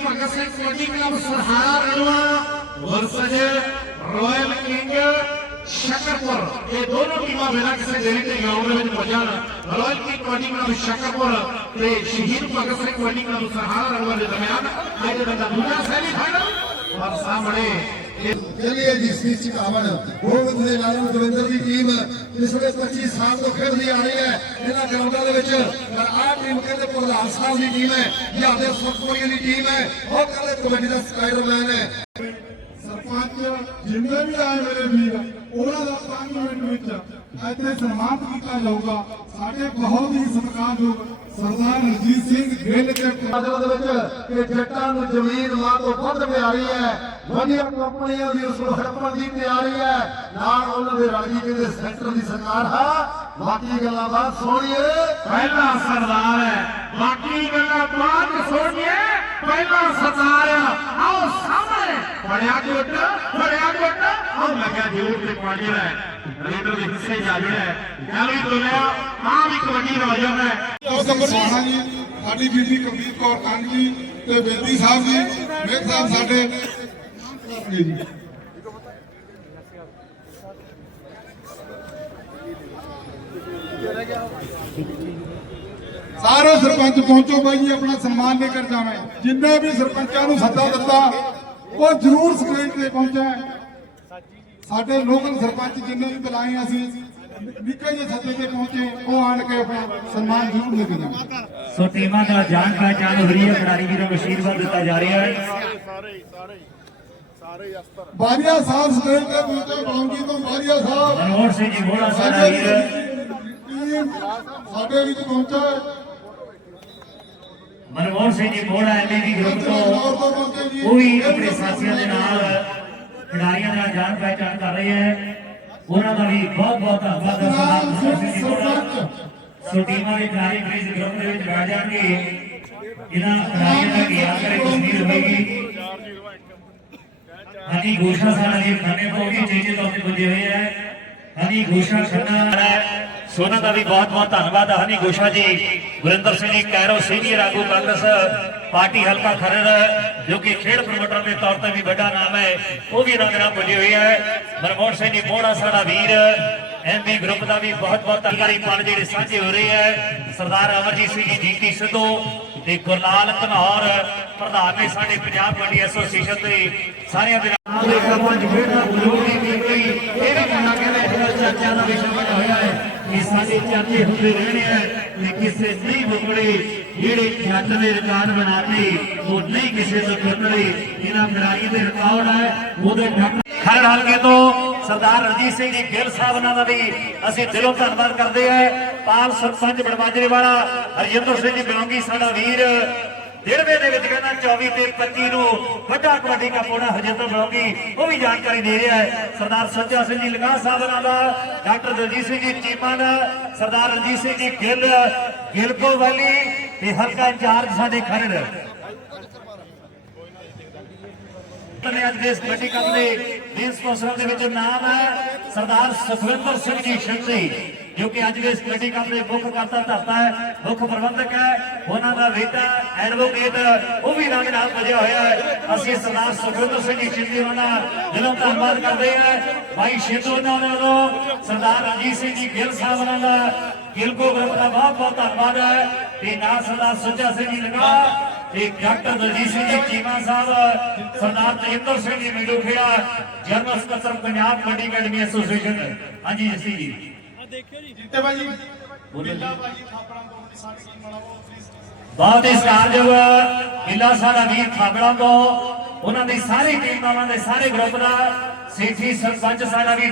Bhagat Singh kabaddi club Sarhara Ralwa versus royal king Shakarpur ਇਹ ਦੋਨੋਂ ਟੀਮਾਂ ਬਿਨਾਂ ਕਿਸੇ ਦੇਰੀ ਤੇ ਗਰਾਊਂਡ ਦੇ ਵਿੱਚ ਪਹੁੰਚਣ royal king kabaddi club Shakarpur ਤੇ ਸ਼ਹੀਦ ਭਗਤ ਸਿੰਘ ਕਬੱਡੀ ਕਲੱਬ ਸਰਹਾਰਾ ਰਲਵਾ ਦੇ ਦਰਮਿਆਨ ਅੱਜ ਦਾ ਦੂਜਾ ਸੈਮੀਫਾਈਨਲ ਔਰ ਸਾਹਮਣੇ ਚਲਿਏ ਜੀ ਸੀ ਚਿਕਾਵਨ। ਗੋਬਿੰਦ ਦੇ ਨਾਲ ਦਵਿੰਦਰ ਦੀ ਟੀਮ ਪਿਛਲੇ 25 ਸਾਲ ਤੋਂ ਖੇਡਦੀ ਆ ਰਹੀ ਹੈ। ਇਹਨਾਂ ਗਰਾਊਂਡਾਂ ਦੇ ਵਿੱਚ ਪਰ ਆਹ ਟੀਮ ਕਹਿੰਦੇ ਪ੍ਰਧਾਨ ਸਾਹਿਬ ਦੀ ਟੀਮ ਹੈ ਜਿਆਦੇ ਸੁਖਪੁਰੀਆਂ ਦੀ ਟੀਮ ਹੈ, ਉਹ ਕਹਿੰਦੇ ਕਬੱਡੀ ਦਾ ਸਪਾਈਡਰਮੈਨ ਹੈ। ਸਰਪੰਚ ਜਿੰਨੇ ਵੀ ਆਏ ਮੇਰੇ ਵੀਰ, ਉਹਨਾਂ ਦਾ 5 ਮਿੰਟ ਵਿੱਚ ਇੱਥੇ ਸਨਮਾਨ ਕੀਤਾ ਜਾਊਗਾ। ਸਾਡੇ ਬਹੁਤ ਹੀ ਸਤਿਕਾਰਯੋਗ ਸਰਦਾਰ ਰਣਜੀਤ ਸਿੰਘ ਗਿੱਲ ਦੇ ਅਸਲ ਵਿੱਚ ਕਿ ਜੱਟਾਂ ਨੂੰ ਜ਼ਮੀਨ ਮਾਂ ਤੋਂ ਵੱਧ ਪਿਆਰੀ ਹੈ। ਵਧੀਆ ਕੰਪਨੀਆਂ ਦੀ ਉਸ ਨੂੰ ਹੜਪਣ ਦੀ ਤਿਆਰੀ ਹੈ। ਨਾਲ ਉਹਨਾਂ ਦੇ ਰਾਜੀ ਕਹਿੰਦੇ ਸੈਂਟਰ ਦੀ ਸਰਕਾਰ ਹੈ। ਬਾਕੀ ਗੱਲਾਂ ਬਾਅਦ ਸੁਣੀਏ। ਪਹਿਲਾ ਸਰਦਾਰ ਹੈ। ਬਾਕੀ ਗੱਲਾਂ ਬਾਅਦ ਸੁਣੀਏ। ਪਹਿਲਾ ਸਰਦਾਰ ਆ ਆਓ ਸਾਹਮਣੇ। ਫੜਿਆ ਜੁੱਟ ਫੜਿਆ ਜੁੱਟ ਆਹ ਲੱਗਿਆ ਜੋਰ ਤੇ ਪੰਜ ਹੈ। ਰੇਡਰ ਦੇ ਹਿੱਸੇ ਜਾ ਜਿਹੜਾ ਹੈ। ਵੀ ਤੋਲਿਆ ਆ ਵੀ ਕਬੱਡੀ ਦਾ ਹੈ। ਉਹ ਜੀ, ਸਾਡੀ ਬੀਬੀ ਕਬੀਰ ਕੌਰ ਕੰਗ ਜੀ ਤੇ ਬੇਦੀ ਸਾਹਿਬ ਜੀ ਮੇਖ ਸਾਹਿਬ ਸਾਡੇ। ਜੀ ਸਾਰੇ ਸਰਪੰਚ ਪਹੁੰਚੋ ਬਾਈ ਜੀ ਆਪਣਾ ਸਨਮਾਨ ਲੈ ਕੇ ਹੈ। ਜਿੰਨੇ ਵੀ ਸਰਪੰਚਾਂ ਨੂੰ ਸੱਦਾ ਦਿੱਤਾ ਉਹ ਜ਼ਰੂਰ ਸਕਰੀਨ ਤੇ ਪਹੁੰਚੇ ਸਾਡੇ ਲੋਕਲ ਸਰਪੰਚ ਜਿੰਨੇ ਵੀ ਬੁਲਾਏ ਅਸੀਂ ਨਿੱਕੇ ਜਿਹੇ ਸੱਦੇ ਤੇ ਪਹੁੰਚੇ ਉਹ ਆਣ ਕੇ ਆਪਣਾ ਸਨਮਾਨ ਜ਼ਰੂਰ ਲੈ ਕੇ ਸੋ ਟੀਮਾਂ ਦਾ ਜਾਣ ਪਹਿਚਾਣ ਹੋ ਰਹੀ ਹੈ ਖਿਡਾਰੀ ਵੀਰਾਂ ਨੂੰ ਅਸ਼ੀਰਵਾਦ ਦਿੱਤਾ ਜਾ ਰਿਹਾ ਹੈ। ਬਾਰੀਆ ਸਾਹਿਬ ਸਟੇਜ ਤੇ ਪਹੁੰਚੇ ਬਾਉਂਗੀ ਤੋਂ ਬਾਰੀਆ ਸਾਹਿਬ। ਮਨੋਹਰ ਸਿੰਘ ਜੀ ਮੋੜਾ ਸਾਡਾ ਵੀਰ। ਸਾਡੇ ਵਿੱਚ ਪਹੁੰਚੇ ਮਨਮੋਹਨ ਸਿੰਘ ਜੀ ਮੋੜਾ ਐਲਈਡੀ ਗਰੁੱਪ ਤੋਂ। ਉਹ ਵੀ ਆਪਣੇ ਸਾਥੀਆਂ ਦੇ ਨਾਲ ਖਿਡਾਰੀਆਂ ਦਾ ਜਾਣ ਪਹਿਚਾਣ ਕਰ ਰਹੇ ਹੈ। ਉਹਨਾਂ ਦਾ ਵੀ ਬਹੁਤ ਬਹੁਤ ਧੰਨਵਾਦ। ਹੈ ਸਰਦਾਰ ਮਨੋਹਰ ਸਿੰਘ ਜੀ ਮੋੜਾ ਸੋ ਟੀਮਾਂ ਦੇ ਖਿਡਾਰੀ ਪ੍ਰੀਜ਼ ਗਰੁੱਪ ਦੇ ਵਿੱਚ ਬੈਠ ਜਾਣਗੇ। ਇਹਨਾਂ ਖਿਡਾਰੀਆਂ ਦਾ ਕੀ ਆਖਰੀ ਤਸਵੀਰ ਹੋਏਗੀ ਹਨੀ ਘੋਸ਼ਾ ਸਾਡਾ ਜੀ? ਖਾਨੇ ਤੋਂ ਵੀ ਚੇਚੇ ਤੌਰ ਤੇ ਪੁੱਜੇ ਹੋਏ ਹੈ। ਹਨੀ ਘੋਸ਼ਾ ਖੰਨਾ ਸੋਨਾ ਦਾ ਵੀ ਬਹੁਤ ਬਹੁਤ ਧੰਨਵਾਦ ਹਨੀ ਘੋਸ਼ਾ ਜੀ, ਗੁਰਿੰਦਰ ਸਿੰਘ ਜੀ, ਕੈਰੋ ਸੀਨੀਅਰ ਆਗੂ ਕਾਂਗਰਸ, ਪਾਰਟੀ ਹਲਕਾ ਖਰੜ, ਜੋ ਕਿ ਖੇਡ ਪ੍ਰਮੋਟਰ ਦੇ ਤੌਰ ਤੇ ਵੀ ਵੱਡਾ ਨਾਮ ਹੈ, ਉਹ ਵੀ ਇਹਨਾਂ ਦੇ ਨਾਲ ਪੁੱਜੇ ਹੋਏ ਹੈ। ਮਨਮੋਹਨ ਸਿੰਘ ਜੀ ਮੋੜਾ ਸਾਡਾ ਵੀਰ ਐਮਬੀ ਗਰੁੱਪ ਦਾ ਵੀ ਬਹੁਤ ਬਹੁਤ ਧੰਨਵਾਦੀ ਪਣ ਜਿਹੜੇ ਸਾਂਝੇ ਹੋ ਰਹੇ ਹੈ। ਸਰਦਾਰ ਅਮਰਜੀਤ ਸਿੰਘ ਜੀ ਜੀਤੀ ਸਿੱਧੂ ਤੇ ਗੁਰਲਾਲ ਘਨੌਰ, ਪ੍ਰਧਾਨ ਨੇ ਸਾਡੇ ਪੰਜਾਬ ਕਬੱਡੀ ਐਸੋਸੀਏਸ਼ਨ ਦੇ ਸਾਰਿਆਂ ਦੇ ਨਾਲ ਦੇ ਸਰਪੰਚ ਖੇਡਦਾ ਬਲੋੜੀ ਦੀ ਕੋਈ ਇਹ ਵੀ ਕਹਿਣਾ ਕਹਿੰਦੇ ਚਰਚਾ ਦਾ ਵਿਸ਼ਾ ਬਣਿਆ ਹੋਇਆ ਹੈ। ਕਿ ਸਾਡੇ ਚਰਚੇ ਹੁੰਦੇ ਰਹਿਣੇ ਆ, ਤੇ ਕਿਸੇ ਨਹੀਂ ਮੁਕੜੇ ਜਿਹੜੇ ਜੱਟ ਦੇ ਰਿਕਾਰਡ ਬਣਾਤੇ, ਉਹ ਨਹੀਂ ਕਿਸੇ ਤੋਂ ਟੁੱਟਣੇ ਇਹਨਾਂ ਖਿਡਾਰੀਆਂ ਦੇ ਰਿਕਾਰਡ ਹੈ ਉਹਦੇ ਡਾਕਟਰ ਖਰੜ ਹਲਕੇ ਤੋਂ ਸਰਦਾਰ ਰਣਜੀਤ ਸਿੰਘ ਜੀ ਗਿੱਲ ਸਾਹਿਬ ਉਹਨਾਂ ਦਾ ਵੀ ਅਸੀਂ ਦਿਲੋਂ ਧੰਨਵਾਦ ਕਰਦੇ ਹਾਂ ਪਾਲ ਸਰਪੰਚ ਬੜਮਾਜਰੇ ਵਾਲਾ, ਹਰਜਿੰਦਰ ਸਿੰਘ ਜੀ ਬਿਲੋਂਗੀ, ਸਾਡਾ ਵੀਰ ਡੇਢਵੇ ਦੇ ਵਿੱਚ ਕਹਿੰਦਾ 24 ਤੇ 25 ਨੂੰ ਵੱਡਾ ਕਬੱਡੀ ਦਾ ਪੋਣਾ ਹਰਜਿੰਦਰ ਬਿਲੋਂਗੀ ਉਹ ਵੀ ਜਾਣਕਾਰੀ ਦੇ ਰਿਹਾ ਹੈ। ਸਰਦਾਰ ਸੱਚਾ ਸਿੰਘ ਜੀ, ਲਗਾ ਸਾਹਿਬ ਉਹਨਾਂ ਡਾਕਟਰ ਦਲਜੀਤ ਸਿੰਘ ਜੀ, ਚੀਮਾ ਦਾ, ਸਰਦਾਰ ਰਣਜੀਤ ਸਿੰਘ ਜੀ, ਗਿੱਲ, ਗਿਲਕੋ ਵਾਲੀ ਤੇ ਹਲਕਾ ਇੰਚਾਰਜ ਸਾਡੇ ਖਰੜ। ਨੇ ਅੱਜ ਦੇ ਕਬੱਡੀ ਕੱਪ ਦੇ ਮੇਨ ਸਪਾਂਸਰਾਂ ਦੇ ਵਿੱਚ ਨਾਮ ਹੈ ਸਰਦਾਰ ਸੁਖਵਿੰਦਰ ਸਿੰਘ ਜੀ ਸ਼ੰਦੀ ਜੋ ਕਿ ਅੱਜ ਦੇ ਇਸ ਕਬੱਡੀ ਕੱਪ ਦੇ ਮੁੱਖ ਕਰਤਾ ਧਰਤਾ ਹੈ, ਮੁੱਖ ਪ੍ਰਬੰਧਕ ਹੈ, ਉਹਨਾਂ ਦਾ ਬੇਟਾ ਐਡਵੋਕੇਟ, ਉਹ ਵੀ ਨਾਮ ਨਾਲ ਵਜਿਆ ਹੋਇਆ ਹੈ। ਅਸੀਂ ਸਰਦਾਰ ਸੁਖਵਿੰਦਰ ਸਿੰਘ ਜੀ ਸ਼ੰਦੀ ਉਹਨਾਂ ਦਾ ਦਿਲੋਂ ਧੰਨਵਾਦ ਕਰਦੇ ਹਾਂ। ਭਾਈ ਸ਼ਿੰਦੂ ਉਹਨਾਂ ਵੱਲੋਂ ਸਰਦਾਰ ਰਣਜੀਤ ਸਿੰਘ ਜੀ ਗਿੱਲ ਸਾਹਿਬ ਉਹਨਾਂ ਦਾ ਗਿਲਕੋ ਗਰੁੱਪ ਦਾ ਬਹੁਤ ਬਹੁਤ ਧੰਨਵਾਦ ਹੈ। ਤੇ ਨਾਲ ਸਰਦਾਰ ਸੁੱਚਾ ਸਿੰਘ ਜੀ ਲਗਾ ਤੇ ਡਾਕਟਰ ਦਲਜੀਤ ਸਿੰਘ ਜੀ ਚੀਮਾ ਸਾਹਿਬ, ਸਰਦਾਰ ਤੇਂਦਰ ਸਿੰਘ ਜੀ ਮਿੰਡੂ ਜਨਰਲ ਸਕੱਤਰ ਪੰਜਾਬ ਕਬੱਡੀ ਅਕੈਡਮੀ ਐਸੋਸੀਏਸ਼ਨ। ਹਾਂਜੀ, ਜਸੀ ਜੀ। ਜਿੱਤੇ ਬਾਜੀ ਬੋਲੋ ਜੀ। ਬਾਜੀ ਥਾਪੜਾ ਤੋਂ ਸਾਡੀ ਟੀਮ ਵਾਲਾ ਉਹ please ਬਹੁਤ ਹੀ ਸਤਿਕਾਰਯੋਗ ਮਿਲਾ ਸਾਡਾ ਵੀਰ ਖਾਬੜਾ ਤੋਂ। ਉਹਨਾਂ ਦੀ ਸਾਰੀ ਟੀਮ ਦਾ ਉਹਨਾਂ ਦੇ ਸਾਰੇ ਗਰੁੱਪ ਦਾ। ਸੇਠੀ ਸਰਪੰਚ ਸਾਡਾ ਵੀ